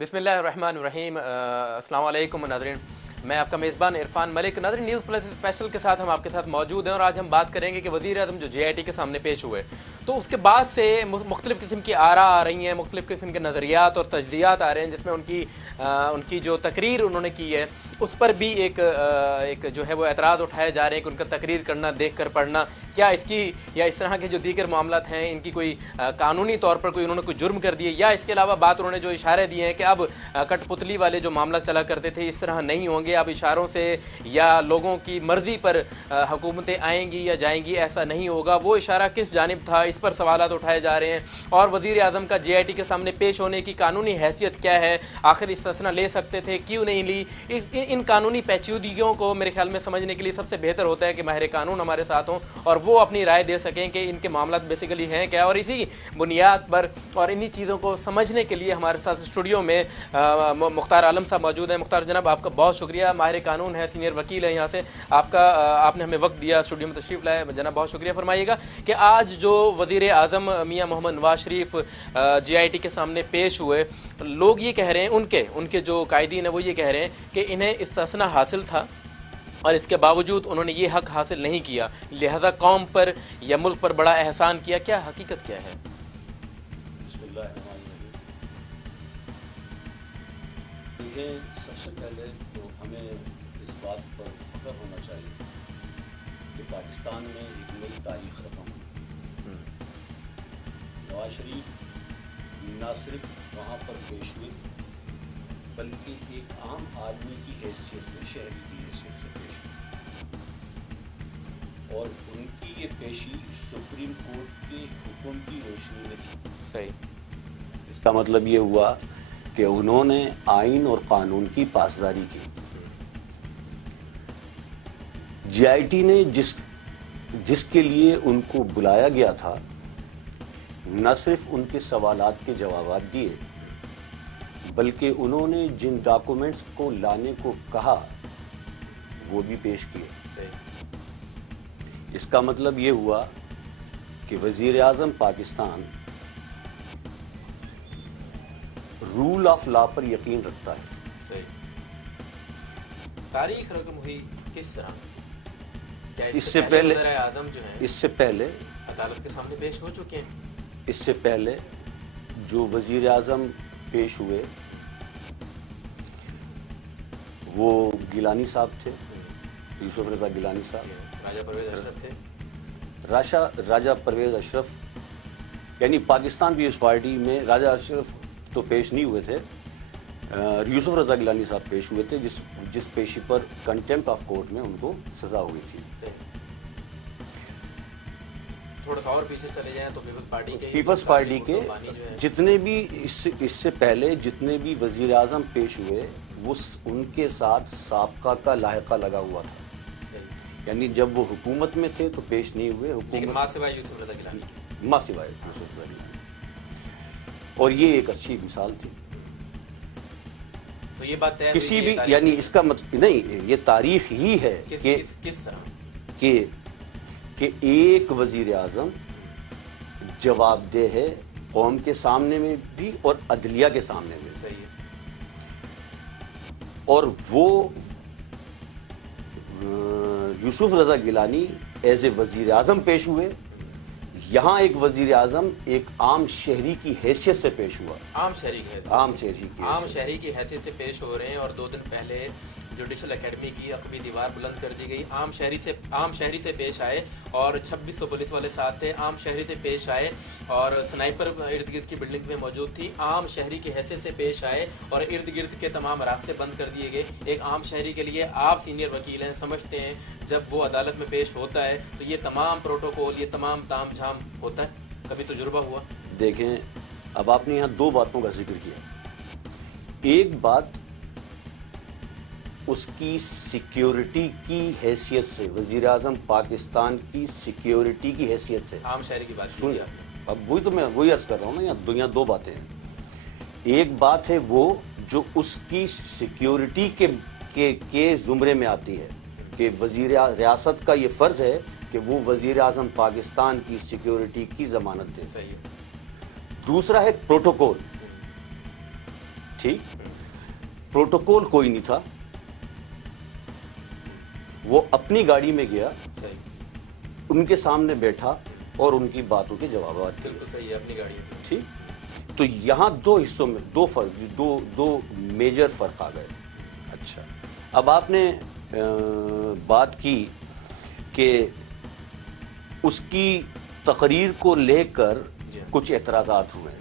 बिस्मिल्लाहिर्रहमानिर्रहीम। अस्सलाम वालेकुम नाज़रीन, मैं आपका मेज़बान इरफान मलिक। नाज़रीन, न्यूज़ प्लस स्पेशल के साथ हम आपके साथ मौजूद हैं और आज हम बात करेंगे कि वज़ीर आज़म जो JIT के सामने पेश हुए तो उसके बाद से मुख्तलिफ़ किस्म की आरा आ रही हैं, मुख्तलिफ़ किस्म के नज़रियात और तजदियात आ रहे हैं, जिसमें उनकी जो तकरीर उन्होंने की है उस पर भी एक जो है वो एतराज़ उठाए जा रहे हैं कि उनका तकरीर करना, देख कर पढ़ना, क्या इसकी या इस तरह के जो दीगर मामलात हैं इनकी कोई कानूनी तौर पर उन्होंने कोई जुर्म कर दिए, या इसके अलावा बात उन्होंने जो इशारे दिए हैं कि अब कठपुतली वाले जो मामला चला करते थे इस तरह नहीं होंगे, अब इशारों से या लोगों की मर्ज़ी पर हुकूमतें आएंगी या जाएंगी, ऐसा नहीं होगा। वो इशारा किस जानिब था, इस पर सवालात उठाए जा रहे हैं। और वज़ीर आज़म का JIT के सामने पेश होने की कानूनी हैसियत क्या है, आखिर इस्तिस्ना ले सकते थे, क्यों नहीं ली। इन कानूनी पेचीदगियों को मेरे ख्याल में समझने के लिए सबसे बेहतर होता है कि माहिर कानून हमारे साथ हों और वो अपनी राय दे सकें कि इनके मामला बेसिकली हैं क्या। और इसी बुनियाद पर और इन्हीं चीज़ों को समझने के लिए हमारे साथ स्टूडियो में मुख्तार आलम साहब मौजूद हैं। मुख्तार जनाब, आपका बहुत शुक्रिया। माहिर कानून है, सीनियर वकील है यहाँ से, आपने हमें वक्त दिया, स्टूडियो में तशरीफ़ लाए, जनाब बहुत शुक्रिया। फरमाइएगा कि आज जो वज़ीर आज़म मियाँ मोहम्मद नवाज शरीफ JIT के सामने पेश हुए, लोग ये कह रहे हैं, उनके जो कायदीन है वो ये कह रहे हैं कि इन्हें इस्तिस्ना हासिल था और इसके बावजूद उन्होंने ये हक हासिल नहीं किया, लिहाजा कौम पर या मुल्क पर बड़ा एहसान किया। क्या हकीकत क्या है? सबसे पहले तो हमें इस बात पर फख्र होना चाहिए कि पाकिस्तान में एक नई तारीख रकम हुई। नवाज शरीफ न सिर्फ वहाँ पर पेश हुए बल्कि एक आम आदमी की हैसियत से, शहरी की हैसियत से पेश हुए और उनकी ये पेशी सुप्रीम कोर्ट के हुक्म की रोशनी में थी। सही। इसका मतलब ये हुआ कि उन्होंने आइन और कानून की पासदारी की। JIT ने जिसके लिए उनको बुलाया गया था न सिर्फ उनके सवालात के जवाब दिए बल्कि उन्होंने जिन डॉक्यूमेंट्स को लाने को कहा वो भी पेश किए। इसका मतलब ये हुआ कि वज़ीर आज़म पाकिस्तान रूल ऑफ लॉ पर यकीन रखता है। सही। तारीख रकम हुई किस तरह? क्या इससे पहले वज़ीर आज़म जो हैं इससे पहले अदालत के सामने पेश हो चुके हैं? इससे पहले जो वज़ीर आज़म पेश हुए वो गिलानी साहब थे, यूसुफ रज़ा गिलानी साहब। राजा परवेज़ अशरफ थे। राजा परवेज़ अशरफ, यानी पाकिस्तान पीपल्स पार्टी में राजा अशरफ तो पेश नहीं हुए थे, यूसुफ रज़ा गिलानी साहब पेश हुए थे, जिस पेशी पर कंटेम्प्ट ऑफ कोर्ट में उनको सज़ा हुई थी। थोड़ा सा और पीछे चले जाएं तो पीपल्स पार्टी के जितने भी इससे पहले जितने भी वज़ीर आज़म पेश हुए वो उनके साथ साबका का लायका लगा हुआ था, यानी जब वो हुकूमत में थे तो पेश नहीं हुए, हुकूमत मां सिवाय यूसुफ रज़ा गिलानी, मां सिवाय यूसुफ रज़ा गिलानी। और ये एक अच्छी मिसाल थी। तो ये बात तय किसी भी, यानी इसका मतलब नहीं, ये तारीख ही है कि किस तरह कि एक वज़ीर आज़म जवाबदेह है कौम के सामने में भी और अदलिया के सामने में। सही है। और वो यूसुफ रज़ा गिलानी एज ए वज़ीर आज़म पेश हुए, यहाँ एक वज़ीर आज़म एक आम शहरी की हैसियत से पेश हुआ। आम शहरी की हैसियत से पेश हो रहे हैं। और 2 दिन पहले जुडिशल एकेडमी की अकबी दीवार बुलंद कर दी गई, आम शहरी से पेश आए और 2600 पुलिस वाले साथ थे, आम शहरी से पेश आए और स्नाइपर इर्द गिर्द की बिल्डिंग में मौजूद थी, आम शहरी की हैसियत से पेश आए और इर्द गिर्द के तमाम रास्ते बंद कर दिए गए। एक आम शहरी के लिए, आप सीनियर वकील हैं, समझते हैं जब वो अदालत में पेश होता है तो ये तमाम प्रोटोकॉल, ये तमाम ताम झाम होता है, कभी तजुर्बा हुआ? देखें, अब आपने यहाँ 2 बातों का जिक्र किया। एक बात उसकी सिक्योरिटी की हैसियत से, वज़ीर आज़म पाकिस्तान की सिक्योरिटी की हैसियत से, आम शहरी की बात सुन, अब वही अर्ज कर रहा हूँ ना, यहाँ 2 बातें हैं। एक बात है वो जो उसकी सिक्योरिटी के ज़ुमरे में आती है कि वज़ीर रियासत का ये फ़र्ज़ है कि वो वज़ीर आज़म पाकिस्तान की सिक्योरिटी की ज़मानत दे। सही है। दूसरा है प्रोटोकॉल, ठीक, प्रोटोकॉल कोई नहीं था, वो अपनी गाड़ी में गया, सही, उनके सामने बैठा और उनकी बातों के जवाब दिए। बिल्कुल सही है, अपनी गाड़ी में। ठीक, तो यहाँ दो हिस्सों में दो मेजर फर्क आ गए। अच्छा, अब आपने बात की कि उसकी तकरीर को लेकर जी। कुछ एतराज़ात हुए।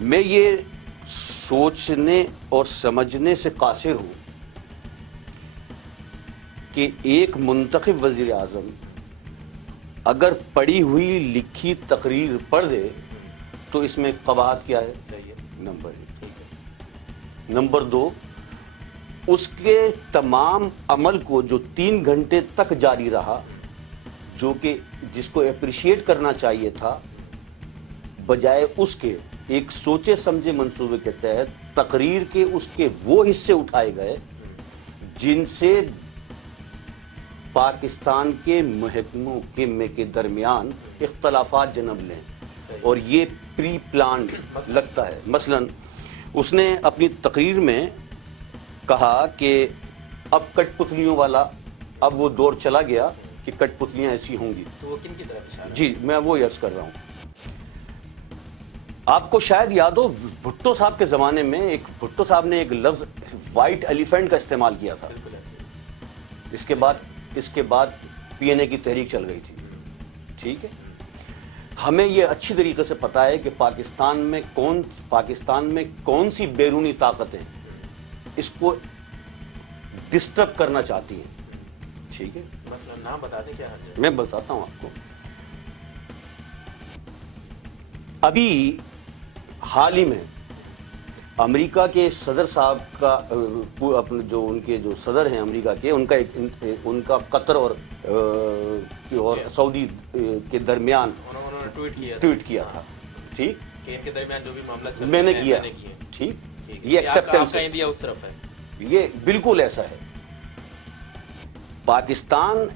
मैं ये सोचने और समझने से कासिर हूँ कि एक मुंतखब वज़ीर आज़म अगर पढ़ी हुई लिखी तकरीर पढ़ दे तो इसमें कबाहत क्या है? सही है, नंबर एक। ठीक है, नंबर दो, उसके तमाम अमल को जो 3 घंटे तक जारी रहा, जो कि जिसको अप्रिशिएट करना चाहिए था, बजाय उसके एक सोचे समझे मंसूबे के तहत तकरीर के उसके वो हिस्से उठाए गए जिनसे पाकिस्तान के महकमों के दरमियान इख्तलाफात जन्म लें, सही। और ये प्री प्लान लगता है। मसलन उसने अपनी तकरीर में कहा कि अब कठपुतलियों वाला, अब वो दौर चला गया कि कठपुतलियां ऐसी होंगी। तो वो किन की तरफ इशारा है? जी, मैं वो यस कर रहा हूं। आपको शायद याद हो, भुट्टो साहब के जमाने में भुट्टो साहब ने एक लफ्ज व्हाइट एलिफेंट का इस्तेमाल किया था। बिल्कुल है। इसके बाद पीएनए की तहरीक चल गई थी। ठीक है, हमें ये अच्छी तरीके से पता है कि पाकिस्तान में कौन सी बैरूनी ताकतें इसको डिस्टर्ब करना चाहती हैं। ठीक है, मतलब नाम बता दें, क्या हर्ज है? मैं बताता हूं आपको। अभी हाल ही में अमेरिका के सदर साहब का अपने जो उनके जो सदर हैं अमेरिका के, उनका कतर और सऊदी के दरमियान उन्होंने ट्वीट किया था। ठीक, कि इनके दरमियान जो भी मामला चल मैंने रहा है, किया। मैंने किए। ठीक, ठीक, ये एक्सेप्टेंस आपका इंडिया उस तरफ है। ये बिल्कुल ऐसा है। पाकिस्तान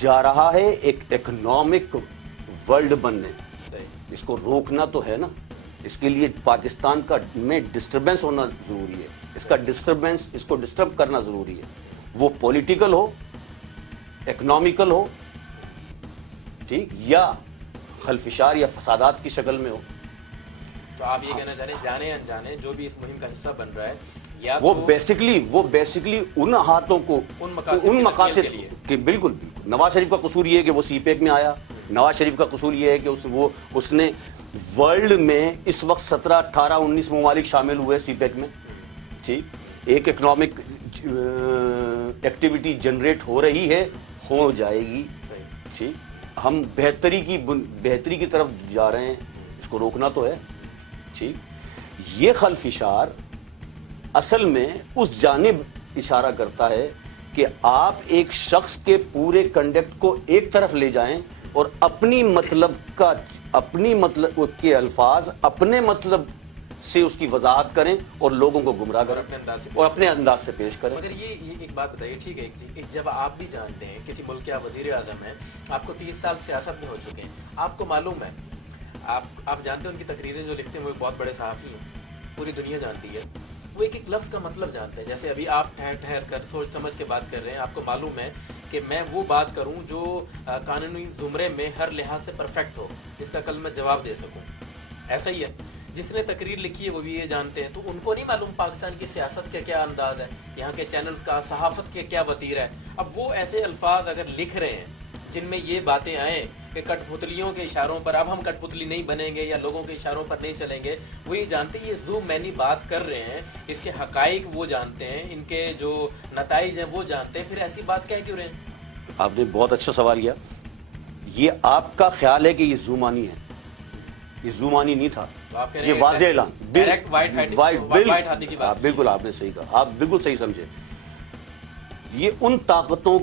जा रहा है एक इकोनॉमिक वर्ल्ड बनने, सही, इसको रोकना तो है ना। इसके लिए पाकिस्तान का में डिस्टर्बेंस होना जरूरी है। इसको डिस्टर्ब करना जरूरी है, वो पॉलिटिकल हो, इकोनॉमिकल हो, ठीक, या खलफिशार या फसादात की शक्ल में हो। तो आप ये कहना चाह रहे हैं जाने अनजाने जो भी इस मुहिम का हिस्सा बन रहा है, या वो तो बेसिकली उन हाथों को उन मकासद के लिए। कि बिल्कुल नवाज शरीफ का कसूर ये है कि वो सीपेक में आया। नवाज शरीफ का कसूर ये है कि उसने वर्ल्ड में इस वक्त 17, 18, 19 ममालिक शामिल हुए सीपेक में। ठीक, एक इकोनॉमिक एक्टिविटी जनरेट हो रही है, हो जाएगी। ठीक, हम बेहतरी की तरफ जा रहे हैं, इसको रोकना तो है। ठीक, ये खल्फिशार असल में उस जानिब इशारा करता है कि आप एक शख्स के पूरे कंडक्ट को एक तरफ ले जाएं और अपनी मतलब के अल्फाज अपने मतलब से उसकी वजाहत करें और लोगों को गुमराह करें और अपने अंदाज से पेश करें। मगर ये एक बात बताइए, ठीक है, जब आप भी जानते हैं किसी मुल्क के आप वजीर आज़म हैं, आपको 30 साल सियासत में हो चुके हैं, आपको मालूम है, आप जानते हैं उनकी तकरीरें जो लिखते हैं वो एक बहुत बड़े सहाफ़ी हैं, पूरी दुनिया जानती है, वो एक एक लफ्ज़ का मतलब जानते हैं। जैसे अभी आप ठहर कर सोच समझ के बात कर रहे हैं, आपको मालूम है कि मैं वो बात करूं जो कानूनी ज़ुमरे में हर लिहाज से परफेक्ट हो, जिसका कल मैं जवाब दे सकूं। ऐसा ही है, जिसने तकरीर लिखी है वो भी ये जानते हैं, तो उनको नहीं मालूम पाकिस्तान की सियासत का क्या अंदाज है, यहाँ के चैनल्स का, सहाफ़त के क्या वतीरा है। अब वो ऐसे अल्फाज अगर लिख रहे हैं जिनमें ये बातें आएँ कि कठपुतलियों के इशारों पर अब हम कठपुतली नहीं बनेंगे या लोगों के इशारों पर नहीं चलेंगे, वो ये जानते हैं ये ज़ूम मैनी बात कर रहे हैं, इसके हकाइक वो जानते हैं, इनके जो नताइज हैं वो जानते हैं, फिर ऐसी बात कह क्यों रहे हैं? आपने बहुत अच्छा सवाल किया। ये आपका ख्याल है कि ये ज़ूमानी है, ये ज़ूमानी नहीं था, तो ये वाज़ेह ऐलान, डायरेक्ट वाइट हाथी की बात। बिल्कुल आपने सही कहा, आप बिल्कुल सही समझे। ये उन ताकतों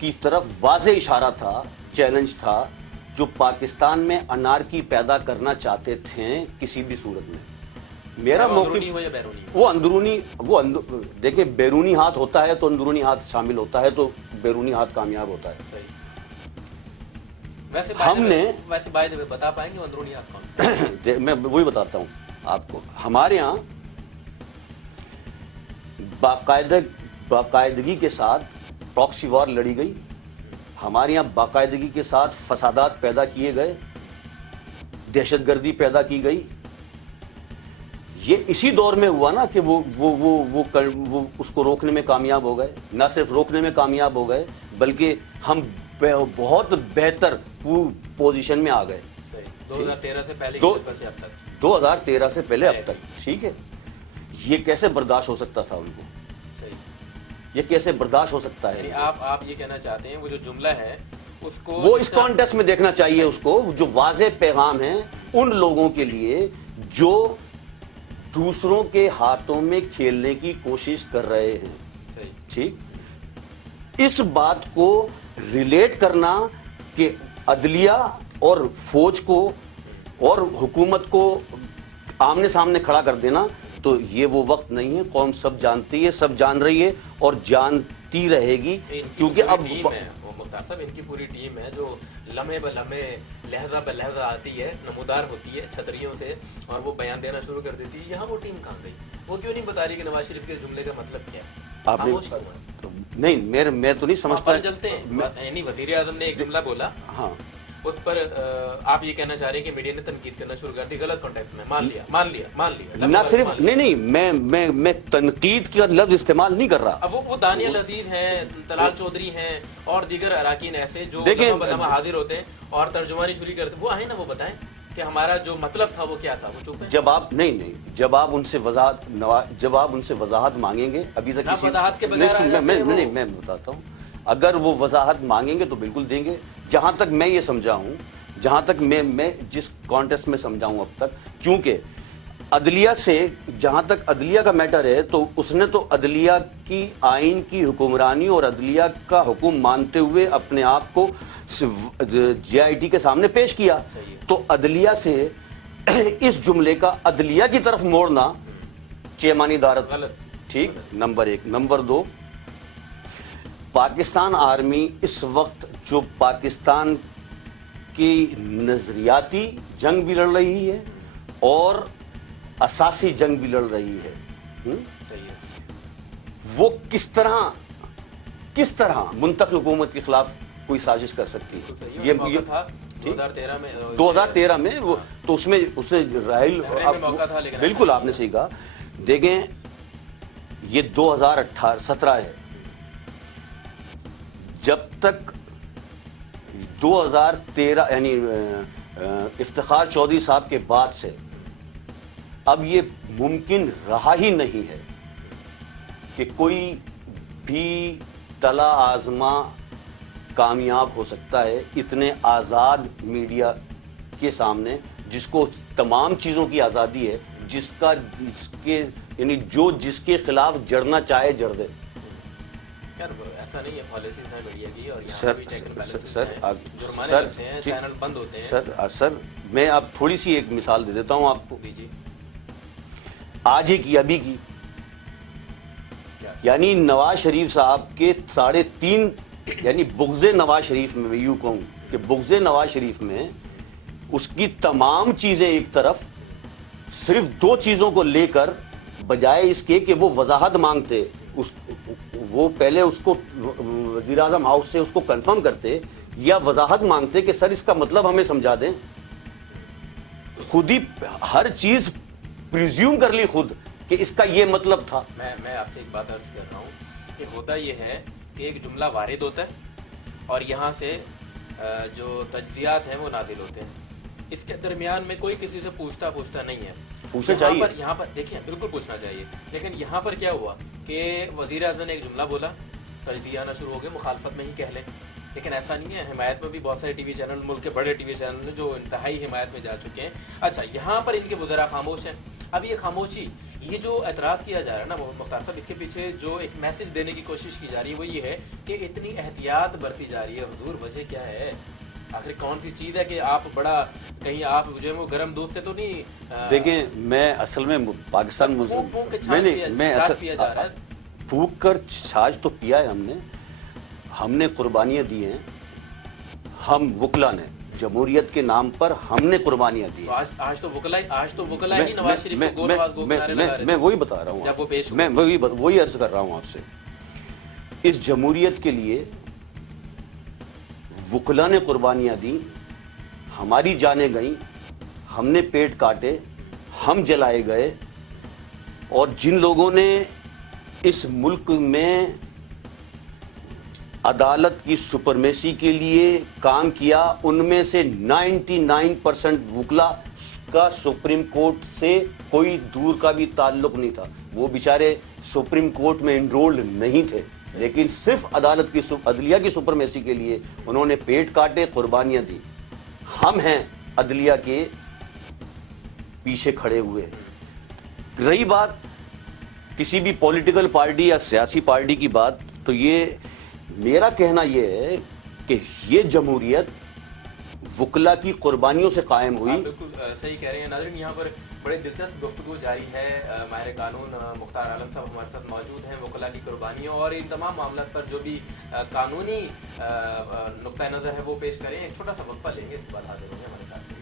की तरफ वाज़ेह इशारा था, चैलेंज था, जो पाकिस्तान में अनारकी पैदा करना चाहते थे किसी भी सूरत में। मेरा मौक़िफ़ वो अंदरूनी देखिए, बैरूनी हाथ होता है तो अंदरूनी हाथ शामिल होता है, तो बैरूनी हाथ कामयाब होता है। सही। वैसे हमने बता पाएंगे वो अंदरूनी हाथ कौन? मैं वही बताता हूँ। آپ کو ہمارے ہاں باقاعدگی کے ساتھ پراکسی وار لڑی گئی، ہمارے یہاں باقاعدگی کے ساتھ فسادات پیدا کیے گئے، دہشت گردی پیدا کی گئی. یہ اسی دور میں ہوا نا کہ وہ اس کو روکنے میں کامیاب ہو گئے. نہ صرف روکنے میں کامیاب ہو گئے بلکہ ہم بہت بہتر پوزیشن میں آ گئے 2013 سے پہلے 2013 سے پہلے اب تک. ٹھیک ہے، یہ کیسے برداشت ہو سکتا تھا ان کو؟ یہ کیسے برداشت ہو سکتا ہے؟ آپ یہ کہنا چاہتے ہیں وہ جو جملہ ہے اس کو وہ اس کانٹیکسٹ میں دیکھنا چاہیے اس کو، جو واضح پیغام ہے ان لوگوں کے لیے جو دوسروں کے ہاتھوں میں کھیلنے کی کوشش کر رہے ہیں. ٹھیک، اس بات کو ریلیٹ کرنا کہ عدلیہ اور فوج کو اور حکومت کو آمنے سامنے کھڑا کر دینا، تو یہ وہ وقت نہیں ہے. قوم سب جانتی ہے، سب جان رہی ہے اور جانتی رہے گی، کیونکہ اب مختار صاحب ان کی پوری ٹیم ہے جو لمحے بلمحے لہجہ بلہجہ آتی ہے، نمودار ہوتی ہے چھتریوں سے اور وہ بیان دینا شروع کر دیتی ہے. یہاں وہ ٹیم کہاں گئی؟ وہ کیوں نہیں بتا رہی کہ نواز شریف کے جملے کا مطلب کیا ہے؟ آپ نہیں، میں تو نہیں سمجھتا. جلتے ہیں یعنی وزیر اعظم نے ایک جملہ بولا، ہاں اس پر آپ یہ کہنا چاہ رہے ہیں کہ میڈیا نے تنقید کرنا شروع کر دی غلط کانٹیکسٹ میں. مان لیا نہ صرف نہیں، میں تنقید کا لفظ استعمال نہیں کر رہا. اب وہ دانیال عزیز ہیں، طلال چودھری ہیں اور دیگر اراکین ایسے جو لمحہ حاضر ہوتے ہیں اور ترجمانی شروع کرتے ہیں، وہ آئیں نا وہ بتائیں کہ ہمارا جو مطلب تھا وہ کیا تھا. وہ چپ ہے. جب آپ ان سے وضاحت مانگیں گے، ابھی تک وضاحت کے بغیر میں بتاتا ہوں، اگر وہ وضاحت مانگیں گے تو بالکل دیں گے. جہاں تک میں یہ سمجھا ہوں، جہاں تک میں جس کانٹیکسٹ میں سمجھا ہوں اب تک، کیونکہ عدلیہ سے جہاں تک عدلیہ کا میٹر ہے تو اس نے تو عدلیہ کی آئین کی حکمرانی اور عدلیہ کا حکم مانتے ہوئے اپنے آپ کو جے آئی ٹی کے سامنے پیش کیا. تو عدلیہ سے اس جملے کا عدلیہ کی طرف موڑنا چیمانی دارت. ٹھیک، نمبر 1. نمبر 2، پاکستان آرمی اس وقت جو پاکستان کی نظریاتی جنگ بھی لڑ رہی ہے اور اساسی جنگ بھی لڑ رہی ہے، وہ کس طرح منتخب حکومت کے خلاف کوئی سازش کر سکتی ہے. یہ 2013 میں وہ تو اس نے راہیل، بالکل آپ نے صحیح کہا. دیکھیں یہ 2017 ہے، جب تک 2013 یعنی افتخار چودھری صاحب کے بعد سے اب یہ ممکن رہا ہی نہیں ہے کہ کوئی بھی تلا آزما کامیاب ہو سکتا ہے اتنے آزاد میڈیا کے سامنے، جس کو تمام چیزوں کی آزادی ہے، جس کے خلاف جڑنا چاہے جڑ دے. ایسا نہیں ہے، پالیسیز ہیں میڈیا کی اور چینل بند ہوتے ہیں. سر میں اب تھوڑی سی ایک مثال دے دیتا ہوں آپ کو، آج ہی کی ابھی کی، یعنی نواز شریف صاحب کے 3.5 یعنی بغض نواز شریف میں یوں کہوں کہ بغض نواز شریف میں اس کی تمام چیزیں ایک طرف، صرف 2 چیزوں کو لے کر بجائے اس کے کہ وہ وضاحت مانگتے، وہ پہلے اس کو وزیر اعظم ہاؤس سے اس کو کنفرم کرتے یا وضاحت مانگتے کہ سر اس کا مطلب ہمیں سمجھا دیں. خود ہی ہر چیز پریزیوم کر لی خود کہ اس کا یہ مطلب تھا. میں آپ سے ایک بات عرض کر رہا ہوں کہ ہوتا یہ ہے کہ ایک جملہ وارد ہوتا ہے اور یہاں سے جو تجزیات ہیں وہ نازل ہوتے ہیں. اس کے درمیان میں کوئی کسی سے پوچھتا نہیں ہے. پوچھنا چاہیے، یہاں پر دیکھیں بالکل پوچھنا چاہیے، لیکن یہاں پر کیا ہوا کہ وزیر اعظم نے ایک جملہ بولا، تجزیہ آنا شروع ہو گئے، مخالفت میں ہی کہہ لیں. لیکن ایسا نہیں ہے، حمایت میں بھی بہت سارے ٹی وی چینل، ملک کے بڑے ٹی وی چینل جو انتہائی حمایت میں جا چکے ہیں. اچھا، یہاں پر ان کے وزراء خاموش ہیں. اب یہ خاموشی، یہ جو اعتراض کیا جا رہا ہے نا مختار صاحب، اس کے پیچھے جو ایک میسج دینے کی کوشش کی جا رہی ہے وہ یہ ہے کہ اتنی احتیاط برتی جا رہی ہے. حضور وجہ کیا ہے؟ آخر کون سی چیز ہے کہ آپ بڑا کہیں آپ جو ہے وہ گرم دودھ سے تو نہیں؟ دیکھیں میں اصل میں پاکستان پھونک کر چھاچ تو پیا ہے ہم نے قربانیاں دی ہیں، ہم وکلا نے जमहूरियत के नाम पर हमने कुर्बानियां दी। तो आज तो वकला ही नवाज शरीफ को गो नवाज गो के नारे लगा रहे मैं वही बता रहा हूँ, जब वो पेश हुए। मैं वही अर्ज कर रहा हूँ आपसे। इस जमहूरियत के लिए वकला ने कुर्बानियां दी, हमारी जानें गईं, हमने पेट काटे, हम जलाए गए, और जिन लोगों ने इस मुल्क में अदालत की सुपरमेसी के लिए काम किया, उनमें से 99% वकला का सुप्रीम कोर्ट से कोई दूर का भी ताल्लुक नहीं था। वो बेचारे सुप्रीम कोर्ट में इनरोल्ड नहीं थे, लेकिन सिर्फ अदलिया की सुपरमेसी के लिए उन्होंने पेट काटे, कुर्बानियां दी। हम हैं अदलिया के पीछे खड़े हुए। रही बात किसी भी पॉलिटिकल पार्टी या सियासी पार्टी की बात, तो ये मेरा कहना ये है कि ये जमहूरियत वकला की कुर्बानियों से कायम हुई। आप बिल्कुल सही कह रहे हैं नाज़रीन। यहाँ पर बड़े दिलचस्प गुफ्तगू जारी है। माहिर कानून मुख्तार आलम साहब हमारे साथ मौजूद हैं। वकला की कुर्बानियों और इन तमाम मामलों पर जो भी कानूनी नुक्ता नज़र है वो पेश करें। एक छोटा सा वक्फा लेंगे, इसके बाद हाजिर होंगे हमारे साथ।